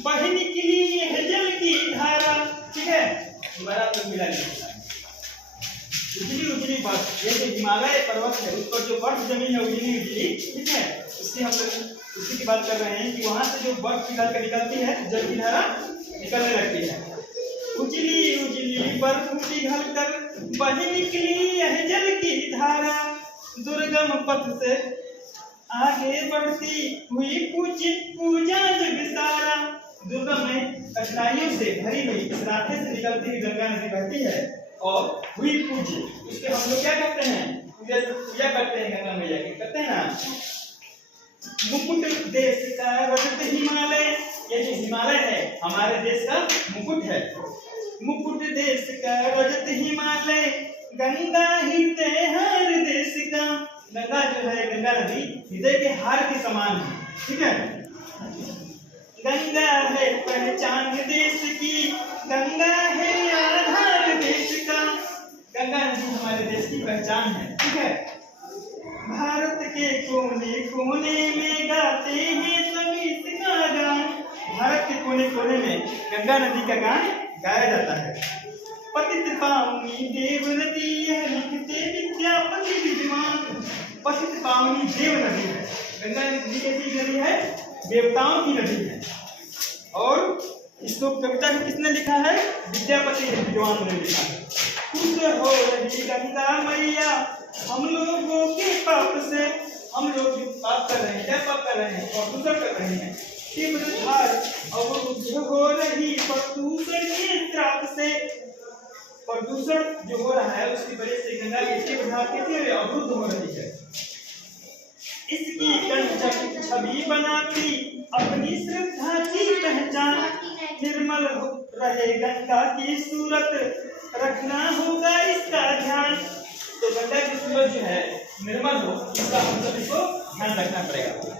बह निकली है जल की धारा। ठीक है, दोबारा आप लोग मिला लीजिए। उजली उजली बर्फ, ये जो हिमालय पर्वत है उस पर जो बर्फ जमी है उजली उजली, ठीक है, उसकी हम लोग उसी की बात कर रहे हैं कि वहां से जो बर्फ पिघल कर निकलती है, जल की धारा निकलने लगती है। उजली उजली बर्फ पिघल कर बह निकली है जल की धारा, दुर्गम पथ से आगे बढ़ती हुई पूजा जग सारा। दुर्गम में कठिनाइयों से भरी हुई इस रास्ते से निकलती हुई गंगा नदी बहती है और हुई पूजी, उसके हम लोग क्या करते हैं, पूजा करते हैं गंगा मैया की, करते हैं ना। मुकुट देश का रजत हिमालय, ये जो हिमालय है हमारे देश का मुकुट है। मुकुट देश का रजत हिमालय, गंगा हृदय हर देश का। गंगा जो है, गंगा नदी हृदय के हार के समान है। ठीक है, गंगा है पहचान देश की, गंगा है आधार देश का। गंगा नदी हमारे देश की पहचान है। ठीक है, भारत के कोने कोने में गाते हैं सभी इसका गान। भारत के कोने कोने में गंगा नदी का गान गाया जाता है। पतित पावनी देव नदी यह लिखते विद्यापति विद्वान। पतित पावनी देव नदी है, गंगा नदी कैसी नदी है, देवताओं की नदी है। और इसको कविता में किसने लिखा है, विद्यापति विद्वान ने लिखा है। खुश हो रही गंगा मैया हम लोगों के पाप से, हम लोग जो पाप कर रहे हैं, क्या पाप कर रहे हैं, प्रदूषण कर रहे हैं। तीव्र धार अवरुद्ध हो रही प्रदूषण के श्राप से। प्रदूषण जो हो रहा है उसकी वजह से गंगा की तीव्र धार कैसे अवरुद्ध हो रही है। इसकी कंचन छवि बनाती अपनी श्रद्धा की पहचान। निर्मल रहे गंगा की सूरत, रखना होगा इसका ध्यान। तो गंगा की सूरत जो है निर्मल हो, इसका हम सभी को ध्यान रखना पड़ेगा।